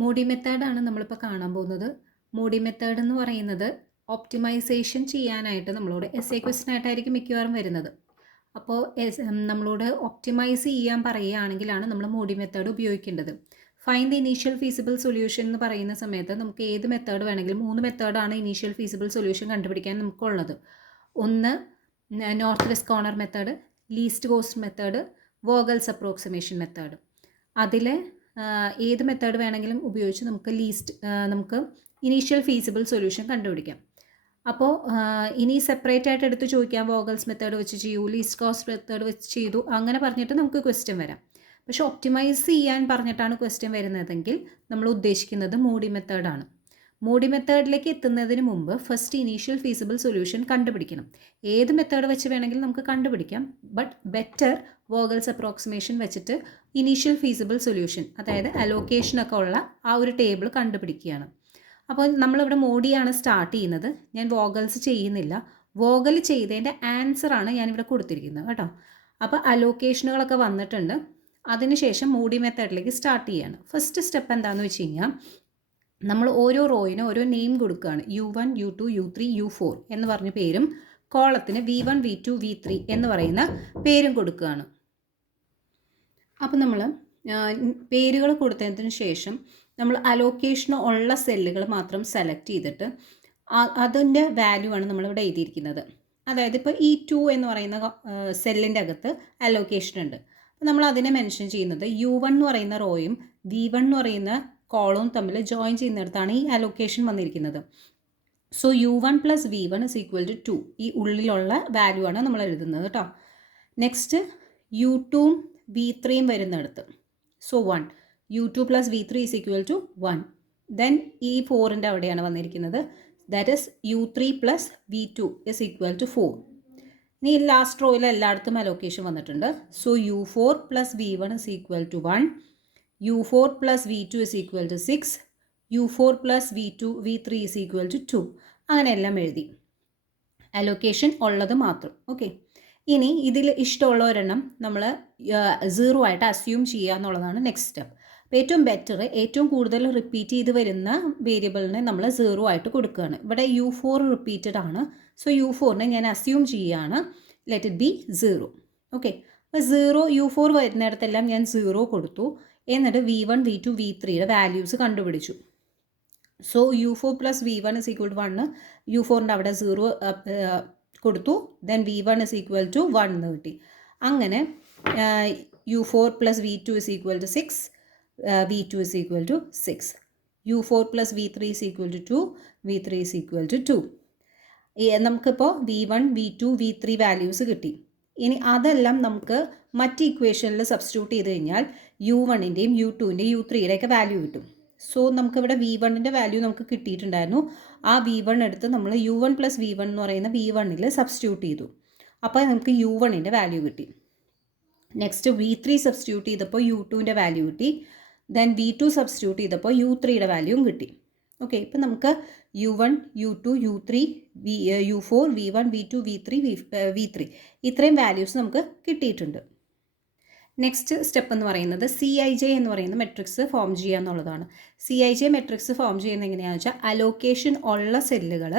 മോഡി മെത്തേഡാണ് നമ്മളിപ്പോൾ കാണാൻ പോകുന്നത്. മോഡി മെത്തേഡ് എന്ന് പറയുന്നത് ഒപ്റ്റിമൈസേഷൻ ചെയ്യാനായിട്ട് നമ്മളോട് ക്വസ്റ്റ്യൻ ആയിട്ടായിരിക്കും മിക്കവാറും വരുന്നത്. അപ്പോൾ നമ്മളോട് ഒപ്റ്റിമൈസ് ചെയ്യാൻ പറയുകയാണെങ്കിലാണ് നമ്മൾ മോഡി മെത്തേഡ് ഉപയോഗിക്കേണ്ടത്. Find the initial feasible solution എന്ന് പറയുന്ന സമയത്ത് നമുക്ക് ഏത് മെത്തേഡ് വേണമെങ്കിലും 3 മെത്തേഡാണ് ഇനീഷ്യൽ ഫീസിബിൾ സൊല്യൂഷൻ കണ്ടുപിടിക്കാൻ നമുക്കുള്ളത്. ഒന്ന് north west corner method, least cost method, Vogel's approximation method. അതിൽ ഏത് മെത്തേഡ് വേണമെങ്കിലും ഉപയോഗിച്ച് നമുക്ക് ഇനീഷ്യൽ ഫീസിബിൾ സൊല്യൂഷൻ കണ്ടുപിടിക്കാം. അപ്പോൾ ഇനി സെപ്പറേറ്റ് ആയിട്ട് എടുത്ത് ചോദിക്കാം, വോഗൽസ് മെത്തേഡ് വെച്ച് ചെയ്യൂ, ലീസ്റ്റ് കോസ്റ്റ് മെത്തേഡ് വെച്ച് ചെയ്തു, അങ്ങനെ പറഞ്ഞിട്ട് നമുക്ക് ക്വസ്റ്റ്യൻ വരാം. പക്ഷെ ഒപ്റ്റിമൈസ് ചെയ്യാൻ പറഞ്ഞിട്ടാണ് ക്വസ്റ്റ്യൻ വരുന്നതെങ്കിൽ നമ്മൾ ഉദ്ദേശിക്കുന്നത് മോഡി മെത്തേഡാണ്. മോഡി മെത്തേഡിലേക്ക് എത്തുന്നതിന് മുമ്പ് ഫസ്റ്റ് ഇനീഷ്യൽ ഫീസിബിൾ സൊല്യൂഷൻ കണ്ടുപിടിക്കണം. ഏത് മെത്തേഡ് വെച്ച് വേണമെങ്കിലും നമുക്ക് കണ്ടുപിടിക്കാം, ബട്ട് ബെറ്റർ വോഗൽസ് അപ്രോക്സിമേഷൻ വെച്ചിട്ട് ഇനീഷ്യൽ ഫീസിബിൾ സൊല്യൂഷൻ, അതായത് അലോക്കേഷനൊക്കെ ഉള്ള ആ ഒരു ടേബിൾ കണ്ടുപിടിക്കുകയാണ്. അപ്പോൾ നമ്മളിവിടെ മോഡിയാണ് സ്റ്റാർട്ട് ചെയ്യുന്നത്. ഞാൻ വോഗൽസ് ചെയ്യുന്നില്ല. വോഗൽ ചെയ്തതിൻ്റെ ആൻസറാണ് ഞാനിവിടെ കൊടുത്തിരിക്കുന്നത് കേട്ടോ. അപ്പോൾ അലോക്കേഷനുകളൊക്കെ വന്നിട്ടുണ്ട്. അതിനുശേഷം മോഡി മെത്തേഡിലേക്ക് സ്റ്റാർട്ട് ചെയ്യുകയാണ്. ഫസ്റ്റ് സ്റ്റെപ്പ് എന്താണെന്ന് വെച്ച് കഴിഞ്ഞാൽ നമ്മൾ ഓരോ റോയിനും ഓരോ നെയിം കൊടുക്കുകയാണ്. U1, U2, U3, U4 എന്ന് പറഞ്ഞ പേരും കോളത്തിന് V1, V2, V3 എന്ന് പറയുന്ന പേരും കൊടുക്കുകയാണ്. അപ്പോൾ നമ്മൾ പേരുകൾ കൊടുത്തതിന് ശേഷം നമ്മൾ അലോക്കേഷൻ ഉള്ള സെല്ലുകൾ മാത്രം സെലക്ട് ചെയ്തിട്ട് അതിൻ്റെ വാല്യൂ ആണ് നമ്മളിവിടെ എഴുതിയിരിക്കുന്നത്. അതായത് ഇപ്പോൾ E2 എന്ന് പറയുന്ന സെല്ലിൻ്റെ അകത്ത് അലോക്കേഷൻ ഉണ്ട്. അപ്പോൾ നമ്മൾ അതിനെ മെൻഷൻ ചെയ്യുന്നത് U1 എന്ന് പറയുന്ന റോയും V1 എന്ന് പറയുന്ന കോളവും തമ്മിൽ ജോയിൻ ചെയ്യുന്നിടത്താണ് ഈ അലോക്കേഷൻ വന്നിരിക്കുന്നത്. So U1 + V1 = 2. ഈ ഉള്ളിലുള്ള വാല്യൂ ആണ് നമ്മൾ എഴുതുന്നത് കേട്ടോ. നെക്സ്റ്റ് U2ഉം V3യും വരുന്നിടത്ത് സോ 1. U2 + V3 = 1. ദെൻ ഈ 4ൻ്റെ അവിടെയാണ് വന്നിരിക്കുന്നത്. That is U3 + V2 = 4. ഇനി ലാസ്റ്റ് റോയിൽ എല്ലായിടത്തും അലോക്കേഷൻ വന്നിട്ടുണ്ട്. So U4 + V1 = 1. U4 + V2 = 6. U4 + V3 = 2. അങ്ങനെയെല്ലാം എഴുതി, അലോക്കേഷൻ ഉള്ളത് മാത്രം. ഓക്കെ, ഇനി ഇതിൽ ഇഷ്ടമുള്ള ഒരെണ്ണം നമ്മൾ 0 ആയിട്ട് അസ്യൂം ചെയ്യുക എന്നുള്ളതാണ് നെക്സ്റ്റ് സ്റ്റെപ്പ്. അപ്പോൾ ഏറ്റവും ബെറ്റർ, ഏറ്റവും കൂടുതൽ റിപ്പീറ്റ് ചെയ്ത് വരുന്ന വേരിയബിളിനെ നമ്മൾ 0 ആയിട്ട് കൊടുക്കുകയാണ്. ഇവിടെ U4 റിപ്പീറ്റഡ് ആണ്. സോ U4നെ ഞാൻ അസ്യൂം ചെയ്യുകയാണ്. Let it be 0. ഓക്കെ, അപ്പോൾ U4 വരുന്നിടത്തെല്ലാം ഞാൻ 0 കൊടുത്തു. എന്നിട്ട് V1, V2, V3യുടെ വാല്യൂസ് കണ്ടുപിടിച്ചു. So U4 + V1 = 1. U4ൻ്റെ അവിടെ 0 കൊടുത്തു. ദെൻ V1 = 1 എന്ന് കിട്ടി. അങ്ങനെ U4 + V2 = 6. V2 = 6. U4 + V3 = 2. V3 = 2. നമുക്കിപ്പോൾ V1, V2, V3 വാല്യൂസ് കിട്ടി. ഇനി അതെല്ലാം നമുക്ക് മറ്റ് ഇക്വേഷനിൽ സബ്സ്റ്റിറ്റ്യൂട്ട് ചെയ്ത് കഴിഞ്ഞാൽ U1ൻ്റെയും U2ൻ്റെയും U3യുടെയൊക്കെ വാല്യൂ കിട്ടും. സോ നമുക്കിവിടെ V1ൻ്റെ വാല്യൂ നമുക്ക് കിട്ടിയിട്ടുണ്ടായിരുന്നു. ആ V1 എടുത്ത് നമ്മൾ U1 + V1 എന്ന് പറയുന്ന V1ൽ സബ്സ്റ്റിറ്റ്യൂട്ട് ചെയ്തു. അപ്പോൾ നമുക്ക് U1ൻ്റെ വാല്യൂ കിട്ടി. നെക്സ്റ്റ് V3 സബ്സ്റ്റിറ്റ്യൂട്ട് ചെയ്തപ്പോൾ U2ൻ്റെ വാല്യൂ കിട്ടി. ദെൻ V2 സബ്സ്റ്റിറ്റ്യൂട്ട് ചെയ്തപ്പോൾ U3യുടെ വാല്യൂവും കിട്ടി. ഓക്കെ, ഇപ്പം നമുക്ക് U1, U2, U3, U4, V1, V2, V3 ഇത്രയും വാല്യൂസ് നമുക്ക് കിട്ടിയിട്ടുണ്ട്. നെക്സ്റ്റ് സ്റ്റെപ്പ് എന്ന് പറയുന്നത് CIJ എന്ന് പറയുന്ന മെട്രിക്സ് ഫോം ചെയ്യുക എന്നുള്ളതാണ്. CIJ മെട്രിക്സ് ഫോം ചെയ്യുന്നത് എങ്ങനെയാണെന്ന് വെച്ചാൽ അലോക്കേഷൻ ഉള്ള സെല്ലുകൾ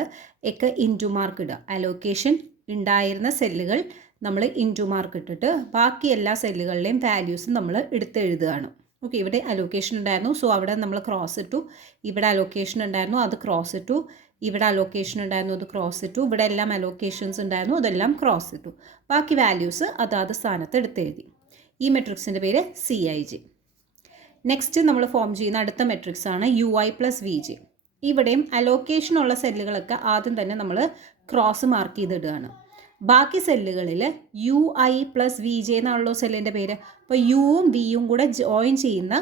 ഒക്കെ ഇൻറ്റു മാർക്ക് ഇടുക. അലോക്കേഷൻ ഉണ്ടായിരുന്ന സെല്ലുകൾ നമ്മൾ ഇൻറ്റു മാർക്ക് ഇട്ടിട്ട് ബാക്കി എല്ലാ സെല്ലുകളുടെയും വാല്യൂസ് നമ്മൾ എടുത്തെഴുതുകയാണ്. ഓക്കെ, ഇവിടെ അലോക്കേഷൻ ഉണ്ടായിരുന്നു, സോ അവിടെ നമ്മൾ ക്രോസ് ഇട്ടു. ഇവിടെ അലോക്കേഷൻ ഉണ്ടായിരുന്നു, അത് ക്രോസ് ഇട്ടു. ഇവിടെ അലോക്കേഷൻ ഉണ്ടായിരുന്നു, അത് ക്രോസ് ഇട്ടു. ഇവിടെ എല്ലാം അലോക്കേഷൻസ് ഉണ്ടായിരുന്നു, അതെല്ലാം ക്രോസ് ഇട്ടു. ബാക്കി വാല്യൂസ് അതാത് സ്ഥാനത്ത് എടുത്തെഴുതി. ഈ മെട്രിക്സിൻ്റെ പേര് CIJ. നെക്സ്റ്റ് നമ്മൾ ഫോം ചെയ്യുന്ന അടുത്ത മെട്രിക്സ് ആണ് UI + VJ. ഇവിടെയും അലോക്കേഷനുള്ള സെല്ലുകളൊക്കെ ആദ്യം തന്നെ നമ്മൾ ക്രോസ് മാർക്ക് ചെയ്തിടുകയാണ്. ബാക്കി സെല്ലുകളിൽ UI + VJ എന്നാണല്ലോ സെല്ലിൻ്റെ പേര്. അപ്പോൾ Uവും Vയും കൂടെ ജോയിൻ ചെയ്യുന്ന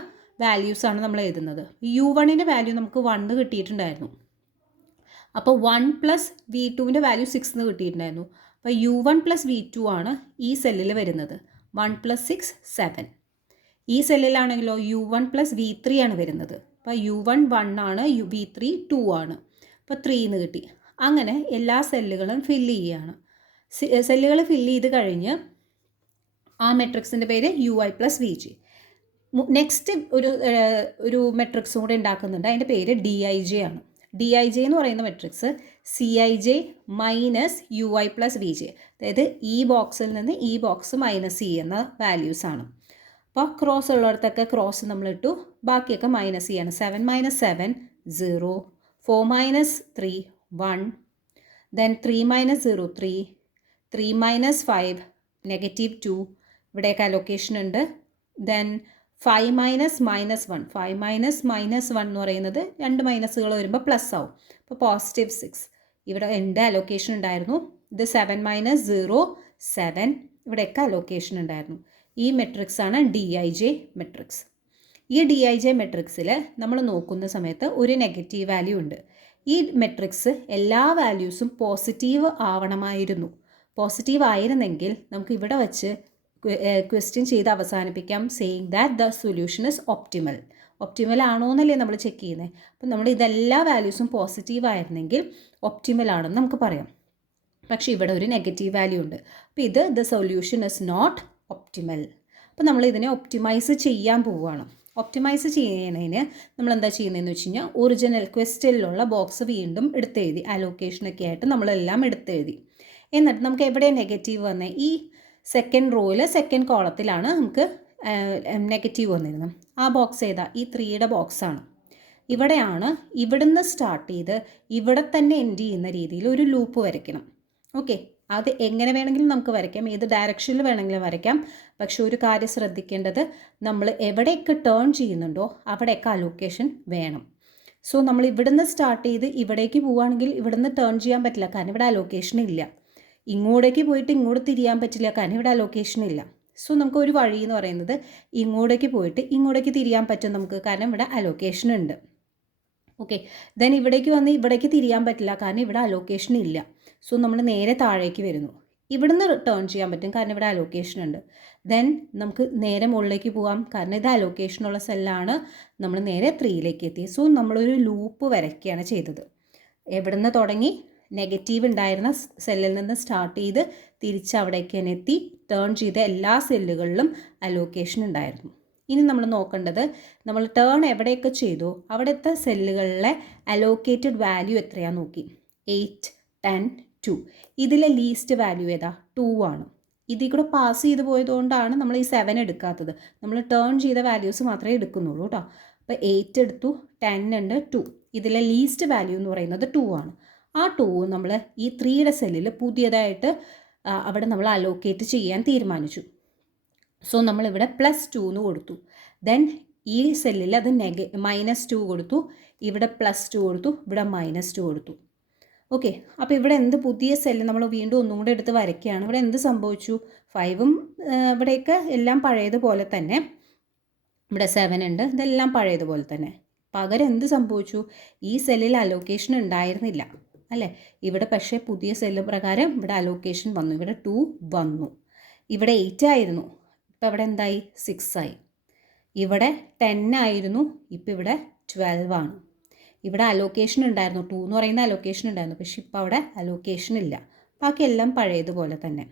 വാല്യൂസാണ് നമ്മൾ എഴുതുന്നത്. U1ൻ്റെ വാല്യൂ നമുക്ക് 1 കിട്ടിയിട്ടുണ്ടായിരുന്നു. അപ്പോൾ 1 + V2ൻ്റെ വാല്യൂ 6 എന്ന് കിട്ടിയിട്ടുണ്ടായിരുന്നു. അപ്പോൾ U1 + V2 ആണ് ഈ സെല്ലിൽ വരുന്നത്. 1 + 6 7. ഈ സെല്ലിലാണെങ്കിലോ U1 + V3 ആണ് വരുന്നത്. അപ്പോൾ U1 1 ആണ്, V3 2 ആണ്. അപ്പോൾ 3 എന്ന് കിട്ടി. അങ്ങനെ എല്ലാ സെല്ലുകളും ഫില്ല് ചെയ്യുകയാണ്. സെല്ലുകൾ ഫില്ല് ചെയ്ത് കഴിഞ്ഞ് ആ മെട്രിക്സിൻ്റെ പേര് UI + VJ. നെക്സ്റ്റ് ഒരു മെട്രിക്സും കൂടെ ഉണ്ടാക്കുന്നുണ്ട്. അതിൻ്റെ പേര് DIJ ആണ്. DIJ എന്ന് പറയുന്ന matrix CIJ minus UI plus VJ, അതായത് ഈ ബോക്സിൽ നിന്ന് ഈ ബോക്സ് മൈനസ് ചെയ്യുന്ന വാല്യൂസാണ്. അപ്പോൾ ക്രോസ് ഉള്ളിടത്തൊക്കെ ക്രോസ് നമ്മളിട്ടു, ബാക്കിയൊക്കെ മൈനസ് ചെയ്യാണ്. 7 - 7 0, 4 - 3 1, ദെൻ 3 - 0 3, 3 - 5 -2, ഇവിടെയൊക്കെ അലൊക്കേഷൻ ഉണ്ട്. ദെൻ 5 - -1, 5 - -1 എന്ന് പറയുന്നത് 2 മൈനസുകൾ വരുമ്പോൾ പ്ലസ് ആവും. അപ്പോൾ +6 ഇവിടെ എൻ്റെ അലൊക്കേഷൻ ഉണ്ടായിരുന്നു. ഇത് 7 - 0 7, ഇവിടെയൊക്കെ അലൊക്കേഷൻ ഉണ്ടായിരുന്നു. ഈ മെട്രിക്സാണ് DIJ മെട്രിക്സ്. ഈ DIJ മെട്രിക്സിൽ നമ്മൾ നോക്കുന്ന സമയത്ത് ഒരു നെഗറ്റീവ് വാല്യൂ ഉണ്ട്. ഈ മെട്രിക്സ് എല്ലാ വാല്യൂസും പോസിറ്റീവ് ആവണമായിരുന്നു. പോസിറ്റീവ് ആയിരുന്നെങ്കിൽ നമുക്ക് ഇവിടെ വച്ച് ക്വസ്റ്റ്യൻ ചെയ്ത് അവസാനിപ്പിക്കാം, saying that the solution is optimal. Optimal ആണോ എന്നല്ലേ നമ്മൾ ചെക്ക് ചെയ്യുന്നത്. അപ്പം നമ്മൾ ഇതെല്ലാ വാല്യൂസും പോസിറ്റീവ് ആയിരുന്നെങ്കിൽ ഒപ്റ്റിമൽ ആണെന്ന് നമുക്ക് പറയാം. പക്ഷേ ഇവിടെ ഒരു നെഗറ്റീവ് വാല്യൂ ഉണ്ട്. അപ്പോൾ ഇത് the solution is not optimal. അപ്പോൾ നമ്മൾ ഇതിനെ ഒപ്റ്റിമൈസ് ചെയ്യാൻ പോവുകയാണ്. ഒപ്റ്റിമൈസ് ചെയ്യുന്നതിന് നമ്മൾ എന്താ ചെയ്യുന്നതെന്ന് വെച്ച് കഴിഞ്ഞാൽ ഒറിജിനൽ ക്വസ്റ്റ്യനിലുള്ള ബോക്സ് വീണ്ടും എടുത്തെഴുതി, അലോക്കേഷനൊക്കെ ആയിട്ട് നമ്മളെല്ലാം എടുത്തെഴുതി. എന്നിട്ട് നമുക്ക് എവിടെ നെഗറ്റീവ് വന്നേ, ഈ സെക്കൻഡ് റോയിൽ സെക്കൻഡ് കോളത്തിലാണ് നമുക്ക് നെഗറ്റീവ് വന്നിരുന്നത്. ആ ബോക്സ് ഏതാ, ഈ 3യുടെ ബോക്സാണ്. ഇവിടെയാണ് ഇവിടുന്ന് സ്റ്റാർട്ട് ചെയ്ത് ഇവിടെ തന്നെ എൻഡ് ചെയ്യുന്ന രീതിയിൽ ഒരു ലൂപ്പ് വരയ്ക്കണം. ഓക്കെ, അത് എങ്ങനെ വേണമെങ്കിലും നമുക്ക് വരയ്ക്കാം, ഏത് ഡയറക്ഷനിൽ വേണമെങ്കിലും വരയ്ക്കാം. പക്ഷെ ഒരു കാര്യം ശ്രദ്ധിക്കേണ്ടത്, നമ്മൾ എവിടെയൊക്കെ ടേൺ ചെയ്യുന്നുണ്ടോ അവിടെയൊക്കെ അലൊക്കേഷൻ വേണം. സോ നമ്മൾ ഇവിടുന്ന് സ്റ്റാർട്ട് ചെയ്ത് ഇവിടേക്ക് പോവുകയാണെങ്കിൽ ഇവിടുന്ന് ടേൺ ചെയ്യാൻ പറ്റില്ല, കാരണം ഇവിടെ അലൊക്കേഷൻ ഇല്ല. ഇങ്ങോട്ടേക്ക് പോയിട്ട് ഇങ്ങോട്ട് തിരിയാൻ പറ്റില്ല, കാരണം ഇവിടെ അലൊക്കേഷൻ ഇല്ല. സോ നമുക്ക് ഒരു വഴി എന്ന് പറയുന്നത് ഇങ്ങോട്ടേക്ക് പോയിട്ട് ഇങ്ങോട്ടേക്ക് തിരിയാൻ പറ്റും നമുക്ക്, കാരണം ഇവിടെ അലൊക്കേഷൻ ഉണ്ട്. ഓക്കെ, ദെൻ ഇവിടേക്ക് വന്ന് ഇവിടേക്ക് തിരിയാൻ പറ്റില്ല, കാരണം ഇവിടെ അലൊക്കേഷൻ ഇല്ല. സോ നമ്മൾ നേരെ താഴേക്ക് വരുന്നു. ഇവിടുന്ന് ടേൺ ചെയ്യാൻ പറ്റും, കാരണം ഇവിടെ അലൊക്കേഷൻ ഉണ്ട്. ദെൻ നമുക്ക് നേരെ മുകളിലേക്ക് പോകാം, കാരണം ഇത് അലൊക്കേഷനുള്ള സെല്ലാണ്. നമ്മൾ നേരെ 3യിലേക്ക് എത്തി. സോ നമ്മളൊരു ലൂപ്പ് വരയ്ക്കുകയാണ് ചെയ്തത്. എവിടുന്ന് തുടങ്ങി നെഗറ്റീവ് ഉണ്ടായിരുന്ന സെല്ലിൽ നിന്ന് സ്റ്റാർട്ട് ചെയ്ത് തിരിച്ച് അവിടേക്ക് തന്നെ എത്തി, ടേൺ ചെയ്ത എല്ലാ സെല്ലുകളിലും അലൊക്കേഷൻ ഉണ്ടായിരുന്നു. ഇനി നമ്മൾ നോക്കേണ്ടത്, നമ്മൾ ടേൺ എവിടെയൊക്കെ ചെയ്തോ അവിടുത്തെ സെല്ലുകളിലെ അലോക്കേറ്റഡ് വാല്യൂ എത്രയാണെന്ന് നോക്കി. 8 10 2. ഇതിലെ ലീസ്റ്റ് വാല്യൂ ഏതാ, 2 ആണ്. ഇതിൽ കൂടെ പാസ് ചെയ്ത് പോയതുകൊണ്ടാണ് നമ്മൾ ഈ 7 എടുക്കാത്തത്. നമ്മൾ ടേൺ ചെയ്ത വാല്യൂസ് മാത്രമേ എടുക്കുന്നുള്ളൂ കേട്ടോ. അപ്പോൾ 8 എടുത്തു, 10 ഉണ്ട്, 2. ഇതിലെ ലീസ്റ്റ് വാല്യൂ എന്ന് പറയുന്നത് 2 ആണ്. ആ 2 നമ്മൾ ഈ 3യുടെ സെല്ലിൽ പുതിയതായിട്ട് അവിടെ നമ്മൾ അലോക്കേറ്റ് ചെയ്യാൻ തീരുമാനിച്ചു. സോ നമ്മളിവിടെ +2 എന്ന് കൊടുത്തു. ദെൻ ഈ സെല്ലിൽ അത് -2 കൊടുത്തു, ഇവിടെ +2 കൊടുത്തു, ഇവിടെ -2 കൊടുത്തു. ഓക്കെ, അപ്പോൾ ഇവിടെ എന്ത് പുതിയ സെല്ല് നമ്മൾ വീണ്ടും ഒന്നും കൂടെ എടുത്ത് വരയ്ക്കുകയാണ്. ഇവിടെ എന്ത് സംഭവിച്ചു, 5ഉം ഇവിടെയൊക്കെ എല്ലാം പഴയതുപോലെ തന്നെ, ഇവിടെ 7 ഉണ്ട്, ഇതെല്ലാം പഴയതുപോലെ തന്നെ. പകരം എന്ത് സംഭവിച്ചു, ഈ സെല്ലിൽ അലോക്കേഷൻ ഉണ്ടായിരുന്നില്ല അല്ലേ. ഇവിടെ പക്ഷേ പുതിയ സെല്ല് പ്രകാരം ഇവിടെ അലോക്കേഷൻ വന്നു. ഇവിടെ 2 വന്നു. ഇവിടെ 8 ആയിരുന്നു, ഇപ്പോൾ ഇവിടെ എന്തായി, 6 ആയി. ഇവിടെ 10 ആയിരുന്നു, ഇപ്പോൾ ഇവിടെ 12 ആണ്. ഇവിടെ അലോക്കേഷൻ ഉണ്ടായിരുന്നു, 2 എന്ന് പറയുന്ന അലോക്കേഷൻ ഉണ്ടായിരുന്നു, പക്ഷെ ഇപ്പോൾ അവിടെ അലോക്കേഷൻ ഇല്ല. ബാക്കിയെല്ലാം പഴയതുപോലെ തന്നെ.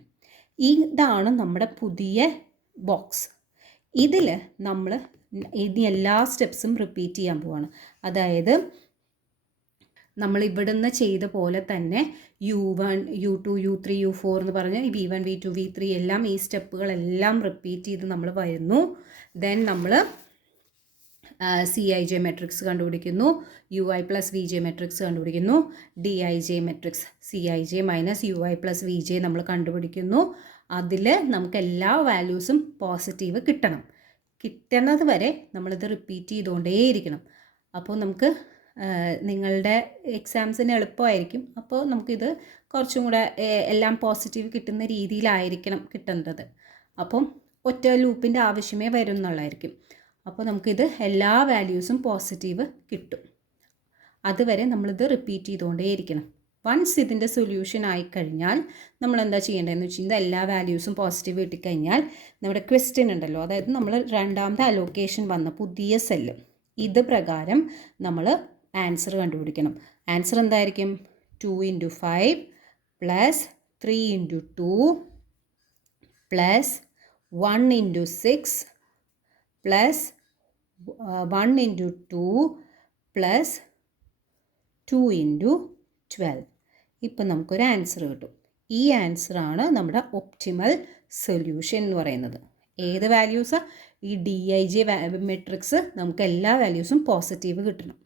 ഇതാണ് നമ്മുടെ പുതിയ ബോക്സ്. ഇതിൽ നമ്മൾ ഇനി എല്ലാ സ്റ്റെപ്സും റിപ്പീറ്റ് ചെയ്യാൻ പോവാണ്. അതായത് നമ്മൾ ഇവിടുന്ന് ചെയ്ത പോലെ തന്നെ U1 U2 U3 U4 എന്ന് പറഞ്ഞ് V1 V2 V3 എല്ലാം ഈ സ്റ്റെപ്പുകളെല്ലാം റിപ്പീറ്റ് ചെയ്ത് നമ്മൾ വരുന്നു. ദെൻ നമ്മൾ CIJ മെട്രിക്സ് കണ്ടുപിടിക്കുന്നു, UI പ്ലസ് VJ മെട്രിക്സ് കണ്ടുപിടിക്കുന്നു, DIJ matrix CIJ minus UI plus VJ നമ്മൾ കണ്ടുപിടിക്കുന്നു. അതിൽ നമുക്ക് എല്ലാ വാല്യൂസും പോസിറ്റീവ് കിട്ടണം. കിട്ടുന്നത് വരെ നമ്മളിത് റിപ്പീറ്റ് ചെയ്തുകൊണ്ടേയിരിക്കണം. അപ്പോൾ നമുക്ക് നിങ്ങളുടെ എക്സാംസിന് എളുപ്പമായിരിക്കും. അപ്പോൾ നമുക്കിത് കുറച്ചും കൂടെ എല്ലാം പോസിറ്റീവ് കിട്ടുന്ന രീതിയിലായിരിക്കണം കിട്ടേണ്ടത്. അപ്പം ഒറ്റ ലൂപ്പിൻ്റെ ആവശ്യമേ വരുന്നുള്ളായിരിക്കും. അപ്പോൾ നമുക്കിത് എല്ലാ വാല്യൂസും പോസിറ്റീവ് കിട്ടും. അതുവരെ നമ്മളിത് റിപ്പീറ്റ് ചെയ്തുകൊണ്ടേയിരിക്കണം. വൺസ് ഇതിൻ്റെ സൊല്യൂഷൻ ആയിക്കഴിഞ്ഞാൽ നമ്മൾ എന്താ ചെയ്യേണ്ടതെന്ന് വെച്ച് കഴിഞ്ഞാൽ എല്ലാ വാല്യൂസും പോസിറ്റീവ് കിട്ടിക്കഴിഞ്ഞാൽ നമ്മുടെ ക്വസ്റ്റ്യൻ ഉണ്ടല്ലോ, അതായത് നമ്മൾ രണ്ടാമത്തെ അലോക്കേഷൻ വന്ന പുതിയ സെല്ല്, ഇത് പ്രകാരം നമ്മൾ ആൻസർ കണ്ടുപിടിക്കണം. ആൻസർ എന്തായിരിക്കും, 2 × 5 + 3 × 2 + 1 × 6 + 1 ഇൻറ്റു 2 പ്ലസ് 2 ഇൻറ്റു 12. ഇപ്പം നമുക്കൊരു ആൻസർ കിട്ടും. ഈ ആൻസറാണ് നമ്മുടെ ഒപ്റ്റിമൽ സൊല്യൂഷൻ എന്ന് പറയുന്നത്. ഏത് വാല്യൂസാണ്? ഈ DIJ മെട്രിക്സ് നമുക്ക് എല്ലാ വാല്യൂസും പോസിറ്റീവ് കിട്ടണം.